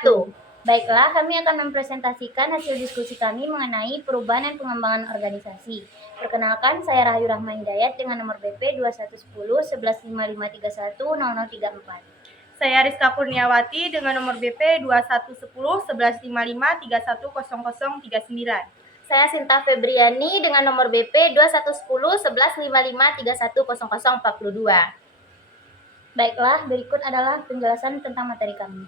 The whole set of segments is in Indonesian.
1. Baiklah, kami akan mempresentasikan hasil diskusi kami mengenai perubahan dan pengembangan organisasi. Perkenalkan, saya Rahayu Rahma Hidayat dengan nomor BP 2110 1155310034. Saya Rizka Kurniawati dengan nomor BP 2110 1155310039. Saya Sinta Febriani dengan nomor BP 2110 1155310042. Baiklah, berikut adalah penjelasan tentang materi kami.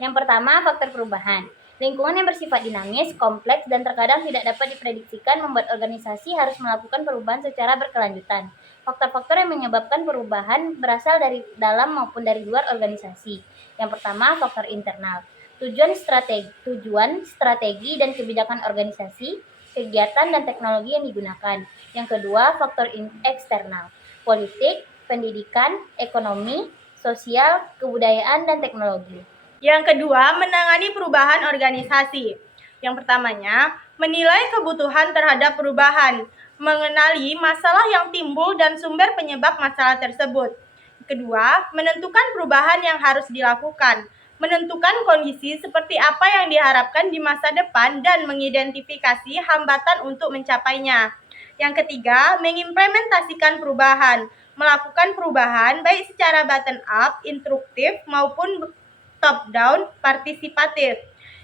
Yang pertama, faktor perubahan. Lingkungan yang bersifat dinamis, kompleks, dan terkadang tidak dapat diprediksikan membuat organisasi harus melakukan perubahan secara berkelanjutan. Faktor-faktor yang menyebabkan perubahan berasal dari dalam maupun dari luar organisasi. Yang pertama, faktor internal. Tujuan, strategi, dan kebijakan organisasi, kegiatan, dan teknologi yang digunakan. Yang kedua, faktor eksternal. Politik, pendidikan, ekonomi, sosial, kebudayaan, dan teknologi. Yang kedua, menangani perubahan organisasi. Yang pertamanya, menilai kebutuhan terhadap perubahan, mengenali masalah yang timbul dan sumber penyebab masalah tersebut. Kedua, menentukan perubahan yang harus dilakukan, menentukan kondisi seperti apa yang diharapkan di masa depan dan mengidentifikasi hambatan untuk mencapainya. Yang ketiga, mengimplementasikan perubahan, melakukan perubahan baik secara bottom up, instruktif maupun top down, partisipatif.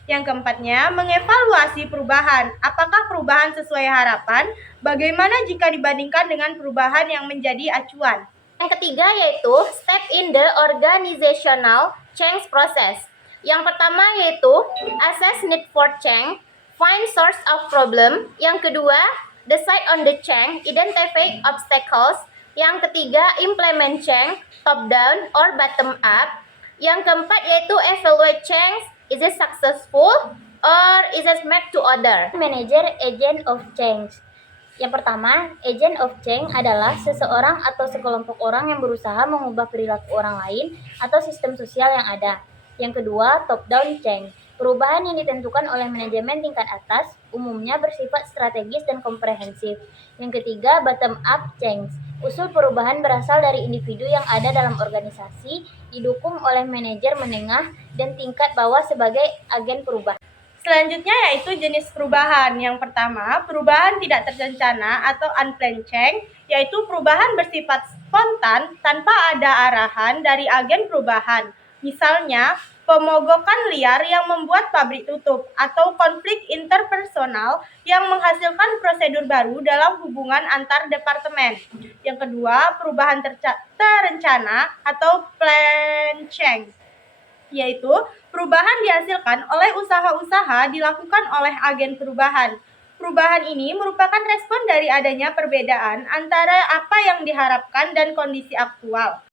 Yang keempatnya, mengevaluasi perubahan. Apakah perubahan sesuai harapan? Bagaimana jika dibandingkan dengan perubahan yang menjadi acuan? Yang ketiga yaitu step in the organizational change process. Yang pertama yaitu assess need for change, find source of problem. Yang kedua, decide on the change, identify obstacles. Yang ketiga, implement change, top down or bottom up. Yang keempat yaitu evaluate change, is it successful or is it made to order. Manager agent of change. Yang pertama, agent of change adalah seseorang atau sekelompok orang yang berusaha mengubah perilaku orang lain atau sistem sosial yang ada. Yang kedua, top down change. Perubahan yang ditentukan oleh manajemen tingkat atas, umumnya bersifat strategis dan komprehensif. Yang ketiga, bottom up change. Usul perubahan berasal dari individu yang ada dalam organisasi, didukung oleh manajer menengah dan tingkat bawah sebagai agen perubahan. Selanjutnya yaitu jenis perubahan. Yang pertama, perubahan tidak terencana atau unplanned change, yaitu perubahan bersifat spontan tanpa ada arahan dari agen perubahan. Misalnya, pemogokan liar yang membuat pabrik tutup, atau konflik interpersonal yang menghasilkan prosedur baru dalam hubungan antar departemen. Yang kedua, perubahan terencana atau planned change, yaitu perubahan dihasilkan oleh usaha-usaha dilakukan oleh agen perubahan. Perubahan ini merupakan respon dari adanya perbedaan antara apa yang diharapkan dan kondisi aktual.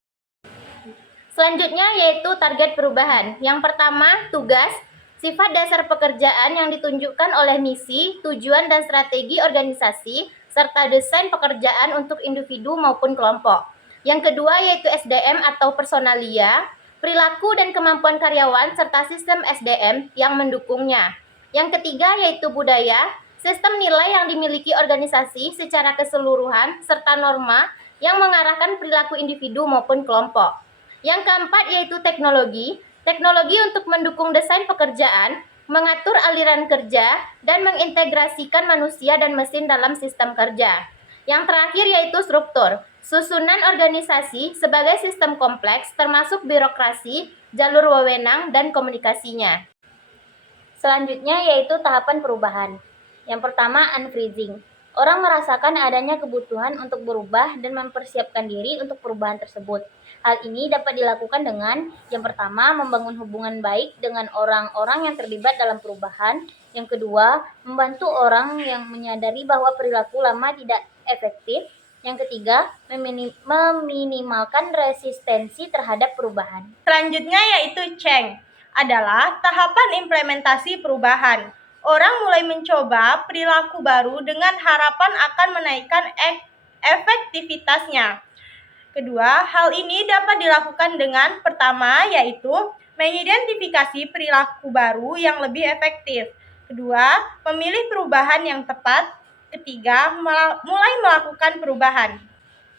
Selanjutnya yaitu target perubahan. Yang pertama, tugas, sifat dasar pekerjaan yang ditunjukkan oleh misi, tujuan, dan strategi organisasi, serta desain pekerjaan untuk individu maupun kelompok. Yang kedua yaitu SDM atau personalia, perilaku dan kemampuan karyawan, serta sistem SDM yang mendukungnya. Yang ketiga yaitu budaya, sistem nilai yang dimiliki organisasi secara keseluruhan, serta norma yang mengarahkan perilaku individu maupun kelompok. Yang keempat yaitu teknologi, teknologi untuk mendukung desain pekerjaan, mengatur aliran kerja, dan mengintegrasikan manusia dan mesin dalam sistem kerja. Yang terakhir yaitu struktur, susunan organisasi sebagai sistem kompleks termasuk birokrasi, jalur wewenang, dan komunikasinya. Selanjutnya yaitu tahapan perubahan. Yang pertama, unfreezing. Orang merasakan adanya kebutuhan untuk berubah dan mempersiapkan diri untuk perubahan tersebut. Hal ini dapat dilakukan dengan yang pertama, membangun hubungan baik dengan orang-orang yang terlibat dalam perubahan. Yang kedua, membantu orang yang menyadari bahwa perilaku lama tidak efektif. Yang ketiga, meminimalkan resistensi terhadap perubahan. Selanjutnya yaitu change, adalah tahapan implementasi perubahan. Orang mulai mencoba perilaku baru dengan harapan akan menaikkan efektivitasnya. Kedua, hal ini dapat dilakukan dengan pertama yaitu mengidentifikasi perilaku baru yang lebih efektif. Kedua, memilih perubahan yang tepat. Ketiga, mulai melakukan perubahan.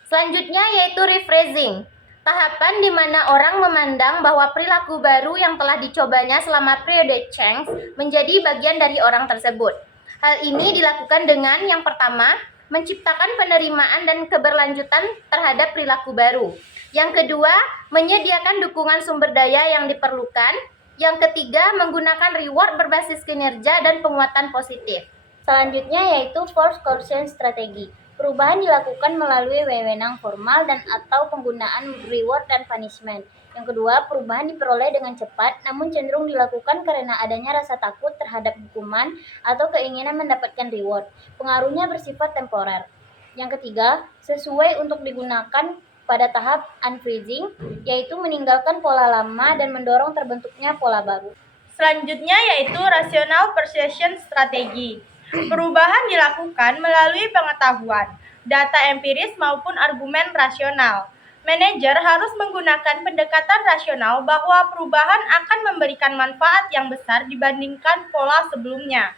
Selanjutnya yaitu rephrasing. Tahapan di mana orang memandang bahwa perilaku baru yang telah dicobanya selama periode change menjadi bagian dari orang tersebut. Hal ini dilakukan dengan yang pertama, menciptakan penerimaan dan keberlanjutan terhadap perilaku baru. Yang kedua, menyediakan dukungan sumber daya yang diperlukan. Yang ketiga, menggunakan reward berbasis kinerja dan penguatan positif. Selanjutnya yaitu force coercion strategi. Perubahan dilakukan melalui wewenang formal dan atau penggunaan reward dan punishment. Yang kedua, perubahan diperoleh dengan cepat, namun cenderung dilakukan karena adanya rasa takut terhadap hukuman atau keinginan mendapatkan reward. Pengaruhnya bersifat temporer. Yang ketiga, sesuai untuk digunakan pada tahap unfreezing, yaitu meninggalkan pola lama dan mendorong terbentuknya pola baru. Selanjutnya yaitu rational persuasion strategi. Perubahan dilakukan melalui pengetahuan, data empiris maupun argumen rasional. Manajer harus menggunakan pendekatan rasional bahwa perubahan akan memberikan manfaat yang besar dibandingkan pola sebelumnya.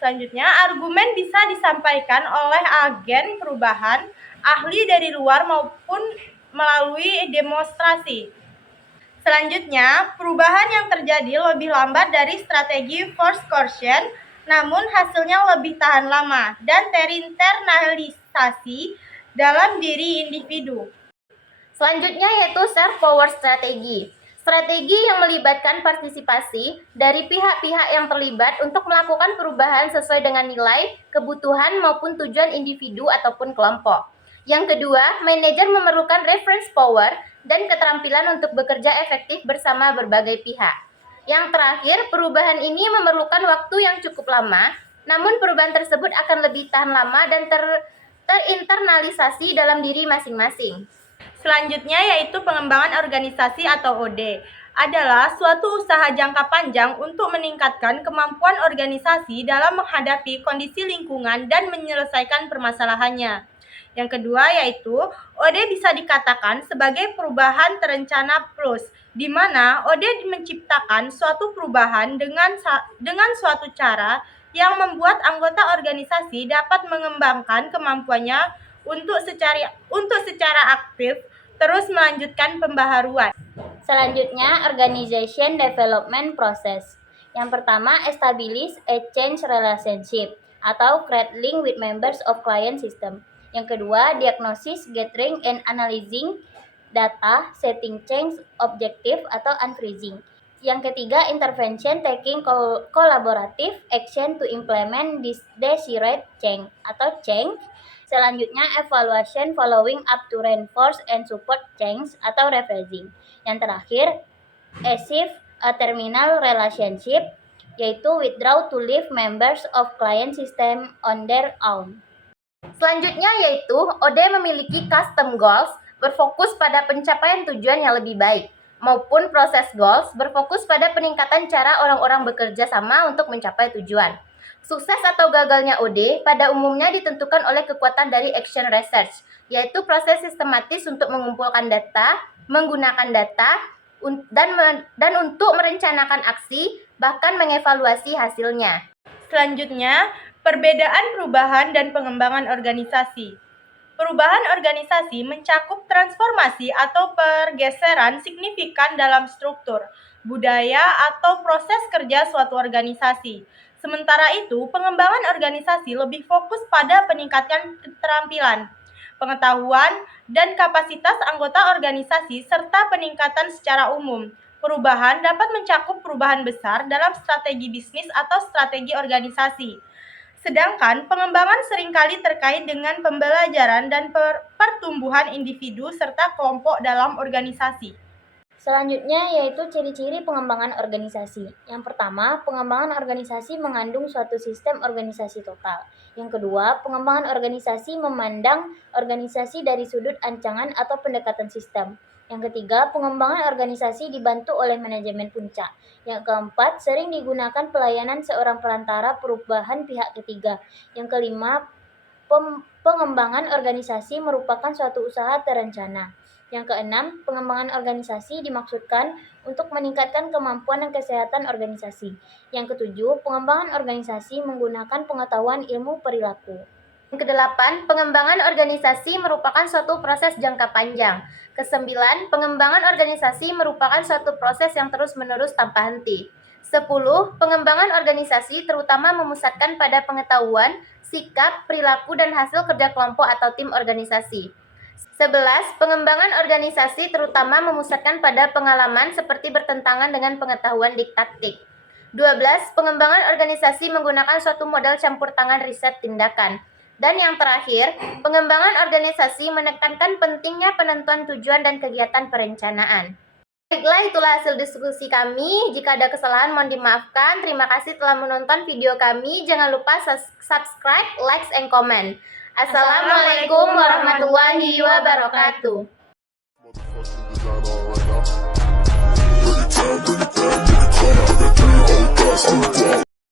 Selanjutnya, argumen bisa disampaikan oleh agen perubahan, ahli dari luar maupun melalui demonstrasi. Selanjutnya, perubahan yang terjadi lebih lambat dari strategi force coercion, namun hasilnya lebih tahan lama dan terinternalisasi dalam diri individu. Selanjutnya yaitu self power strategi. Strategi yang melibatkan partisipasi dari pihak-pihak yang terlibat untuk melakukan perubahan sesuai dengan nilai, kebutuhan maupun tujuan individu ataupun kelompok. Yang kedua, manajer memerlukan reference power dan keterampilan untuk bekerja efektif bersama berbagai pihak. Yang terakhir, perubahan ini memerlukan waktu yang cukup lama, namun perubahan tersebut akan lebih tahan lama dan terinternalisasi dalam diri masing-masing. Selanjutnya yaitu pengembangan organisasi atau OD. Adalah suatu usaha jangka panjang untuk meningkatkan kemampuan organisasi dalam menghadapi kondisi lingkungan dan menyelesaikan permasalahannya. Yang kedua yaitu OD bisa dikatakan sebagai perubahan terencana plus, di mana OD menciptakan suatu perubahan dengan suatu cara yang membuat anggota organisasi dapat mengembangkan kemampuannya untuk secara aktif terus melanjutkan pembaharuan. Selanjutnya, organization development process. Yang pertama, establish a change relationship atau create link with members of client system. Yang kedua, diagnosis, gathering, and analyzing data, setting change objective atau unfreezing. Yang ketiga, intervention, taking collaborative action to implement this desired change atau change. Selanjutnya, evaluation following up to reinforce and support change atau rephrasing. Yang terakhir, achieve a terminal relationship, yaitu withdraw to leave members of client system on their own. Selanjutnya yaitu OD memiliki custom goals berfokus pada pencapaian tujuan yang lebih baik, maupun process goals berfokus pada peningkatan cara orang-orang bekerja sama untuk mencapai tujuan. Sukses atau gagalnya OD pada umumnya ditentukan oleh kekuatan dari action research, yaitu proses sistematis untuk mengumpulkan data, menggunakan data, dan untuk merencanakan aksi, bahkan mengevaluasi hasilnya. Selanjutnya, perbedaan perubahan dan pengembangan organisasi. Perubahan organisasi mencakup transformasi atau pergeseran signifikan dalam struktur, budaya, atau proses kerja suatu organisasi. Sementara itu, pengembangan organisasi lebih fokus pada peningkatan keterampilan, pengetahuan, dan kapasitas anggota organisasi serta peningkatan secara umum. Perubahan dapat mencakup perubahan besar dalam strategi bisnis atau strategi organisasi. Sedangkan pengembangan seringkali terkait dengan pembelajaran dan pertumbuhan individu serta kelompok dalam organisasi. Selanjutnya yaitu ciri-ciri pengembangan organisasi. Yang pertama, pengembangan organisasi mengandung suatu sistem organisasi total. Yang kedua, pengembangan organisasi memandang organisasi dari sudut ancangan atau pendekatan sistem. Yang ketiga, pengembangan organisasi dibantu oleh manajemen puncak. Yang keempat, sering digunakan pelayanan seorang perantara perubahan pihak ketiga. Yang kelima, pengembangan organisasi merupakan suatu usaha terencana. Yang keenam, pengembangan organisasi dimaksudkan untuk meningkatkan kemampuan dan kesehatan organisasi. Yang ketujuh, pengembangan organisasi menggunakan pengetahuan ilmu perilaku. Kedelapan, pengembangan organisasi merupakan suatu proses jangka panjang. Kesembilan, pengembangan organisasi merupakan suatu proses yang terus-menerus tanpa henti. 10. Pengembangan organisasi terutama memusatkan pada pengetahuan, sikap, perilaku, dan hasil kerja kelompok atau tim organisasi. 11. Pengembangan organisasi terutama memusatkan pada pengalaman seperti bertentangan dengan pengetahuan didaktik. 12. Pengembangan organisasi menggunakan suatu model campur tangan riset tindakan. Dan yang terakhir, pengembangan organisasi menekankan pentingnya penentuan tujuan dan kegiatan perencanaan. Baiklah, itulah hasil diskusi kami. Jika ada kesalahan mohon dimaafkan. Terima kasih telah menonton video kami. Jangan lupa subscribe, like, and comment. Assalamualaikum warahmatullahi wabarakatuh. Bring it down, bring it down, bring it down.